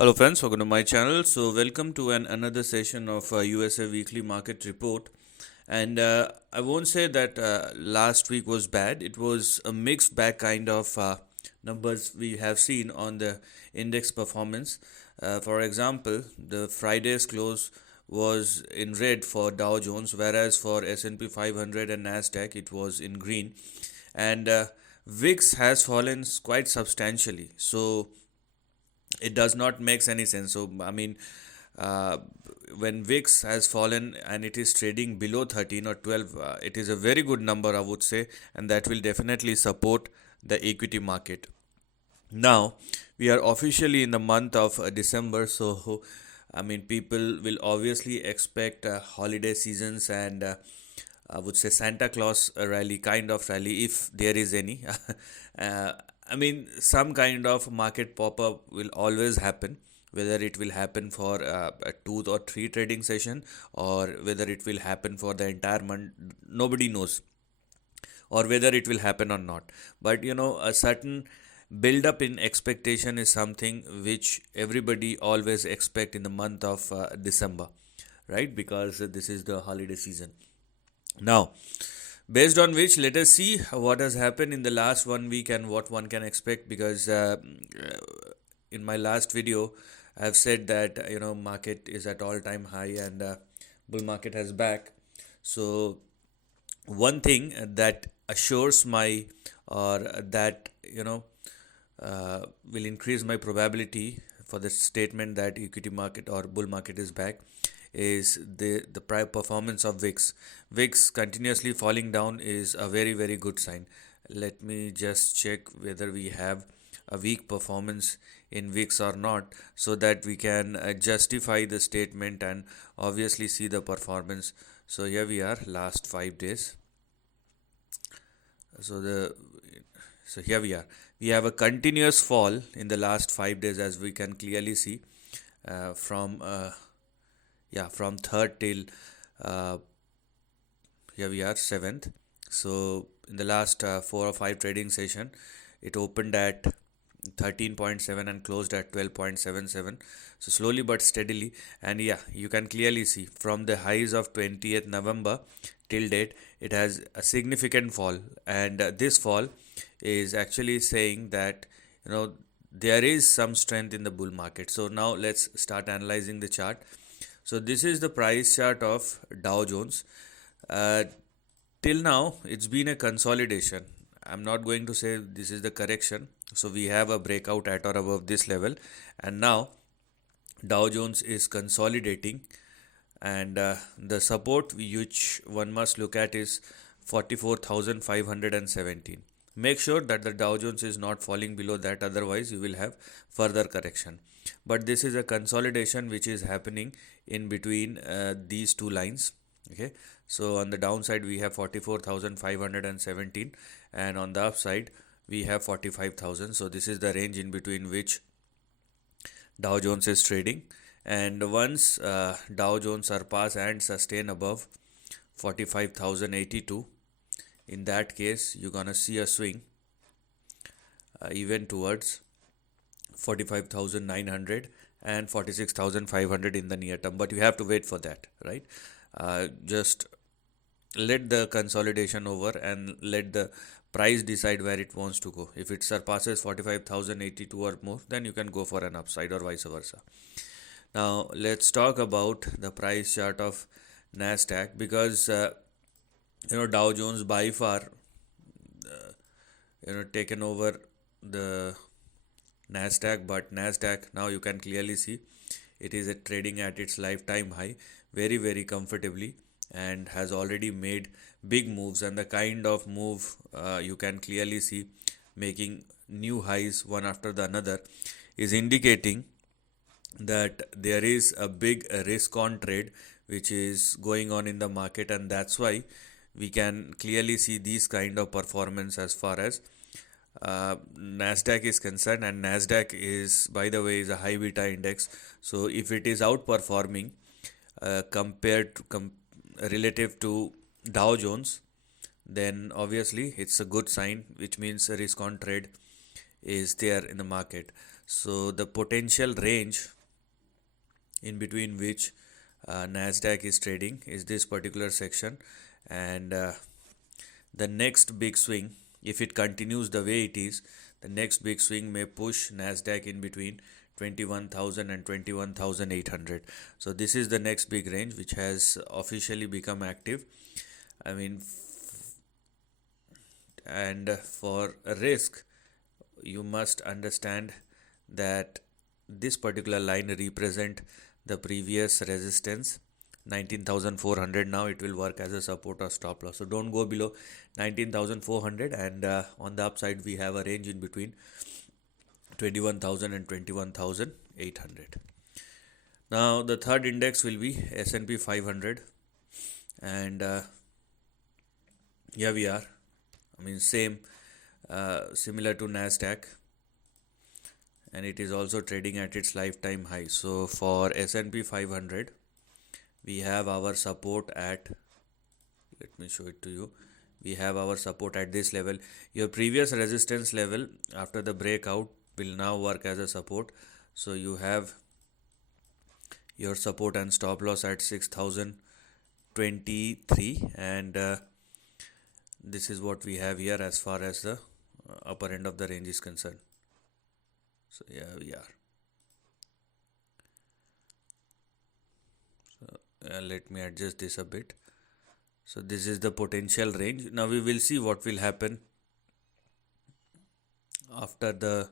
Hello friends, welcome to my channel. So welcome to another session of USA Weekly Market Report. And I won't say that last week was bad. It was a mixed bag kind of numbers we have seen on the index performance. For example, the Friday's close was in red for Dow Jones, whereas for S&P 500 and Nasdaq it was in green. And VIX has fallen quite substantially. So it does not makes any sense. So I mean, uh, when VIX has fallen and it is trading below 13 or 12, it is a very good number, I would say, and that will definitely support the equity market. Now we are officially in the month of December, so I mean people will obviously expect holiday seasons and I would say Santa Claus rally, kind of rally, if there is any. uh, I mean, some kind of market pop up will always happen. Whether it will happen for a 2 or 3 trading session, or whether it will happen for the entire month, nobody knows, or whether it will happen or not. But a certain build up in expectation is something which everybody always expect in the month of December, right? Because this is the holiday season. Now, based on which, let us see what has happened in the last 1 week and what one can expect. Because in my last video, I have said that market is at all time high and bull market has back. So one thing that assures my, or that will increase my probability for the statement that equity market or bull market is back is the prior performance of VIX. VIX continuously falling down is a very good sign. Let me just check whether we have a weak performance in VIX or not, so that we can justify the statement and obviously see the performance. So here we are, last 5 days. So the so here we are. We have a continuous fall in the last 5 days, as we can clearly see, from from third till uh, here we are 7th. So in the last 4 or 5 trading session, it opened at 13.7 and closed at 12.77. So slowly but steadily, and yeah, you can clearly see from the highs of 20th November till date, it has a significant fall. And this fall is actually saying that there is some strength in the bull market. So now let's start analyzing the chart. So this is the price chart of Dow Jones. Uh, till now, it's been a consolidation. I'm not going to say this is the correction. So we have a breakout at or above this level, and now Dow Jones is consolidating, and the support which one must look at is 44,517. Make sure that the Dow Jones is not falling below that, otherwise you will have further correction. But this is a consolidation which is happening in between these two lines. Okay, so on the downside we have 44,517, and on the upside we have 45,000. So this is the range in between which Dow Jones is trading. And once Dow Jones surpass and sustain above 45,082, in that case you're gonna see a swing even towards 45,900 and 46,500 in the near term. But you have to wait for that, right? Just let the consolidation over and let the price decide where it wants to go. If it surpasses 45,082 or more, then you can go for an upside, or vice versa. Now let's talk about the price chart of Nasdaq, because Dow Jones by far taken over the Nasdaq, but Nasdaq now you can clearly see it is trading at its lifetime high very comfortably, and has already made big moves. And the kind of move you can clearly see, making new highs one after the another, is indicating that there is a big risk on trade which is going on in the market. And that's why we can clearly see these kind of performance as far as Nasdaq is concerned. And Nasdaq is, by the way, is a high beta index. So if it is outperforming compared to relative to Dow Jones, then obviously it's a good sign, which means a risk on trade is there in the market. So the potential range in between which Nasdaq is trading is this particular section, and the next big swing, if it continues the way it is, the next big swing may push Nasdaq in between 21,000 and 21,800. So this is the next big range which has officially become active. I mean, and for a risk, you must understand that this particular line represent the previous resistance 19,400. Now it will work as a support or stop loss, so don't go below 19,400, and on the upside we have a range in between 21,000 and 21,800. Now the third index will be S&P 500, and here we are. I mean, similar to Nasdaq, and it is also trading at its lifetime high. So for S&P 500, we have our support at, let me show it to you, we have our support at this level. Your previous resistance level after the breakout will now work as a support. So you have your support and stop loss at 6,023, and this is what we have here as far as the upper end of the range is concerned. So yeah, we are. So let me adjust this a bit. So this is the potential range. Now we will see what will happen after the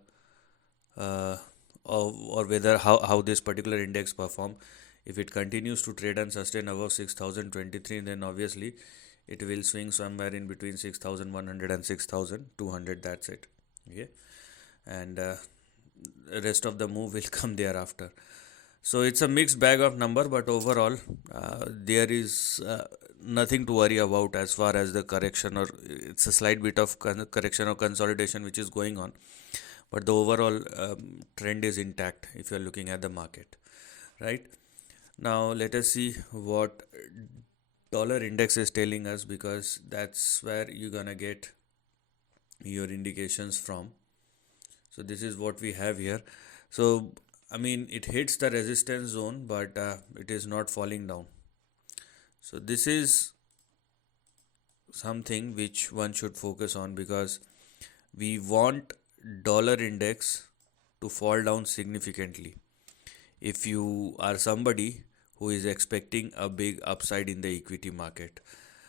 or whether how this particular index perform. If it continues to trade and sustain above 6,023, then obviously it will swing somewhere in between 6,100 and 6,200. That's it. Okay, and rest of the move will come thereafter. So it's a mixed bag of number, but overall there is nothing to worry about as far as the correction, or it's a slight bit of correction or consolidation which is going on, but the overall trend is intact if you are looking at the market, right? Now let us see what dollar index is telling us, because that's where you're gonna get your indications from. So this is what we have here. So I mean, it hits the resistance zone, but it is not falling down. So this is something which one should focus on, because we want dollar index to fall down significantly. If you are somebody who is expecting a big upside in the equity market.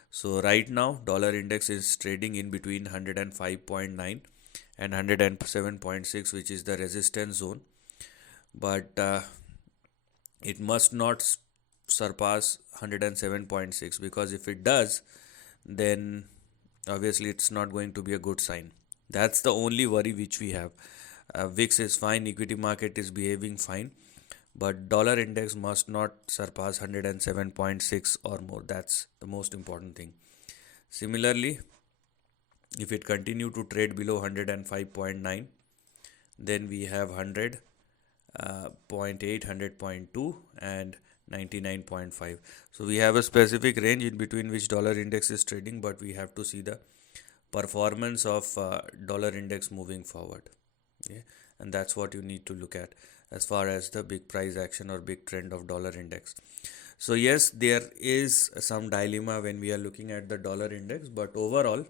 So right now dollar index is trading in between 105.9 and 107.6, which is the resistance zone, but it must not surpass 107.6, because if it does, then obviously it's not going to be a good sign. That's the only worry which we have. VIX is fine, equity market is behaving fine, but dollar index must not surpass 107.6 or more. That's the most important thing. Similarly, if it continue to trade below 105.9, then we have 100.8, 100.2 and 99.5. So we have a specific range in between which dollar index is trading, but we have to see the performance of dollar index moving forward. Okay? And that's what you need to look at as far as the big price action or big trend of dollar index. So yes, there is some dilemma when we are looking at the dollar index, but overall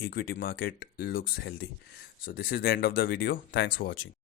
equity market looks healthy. So this is the end of the video. Thanks for watching.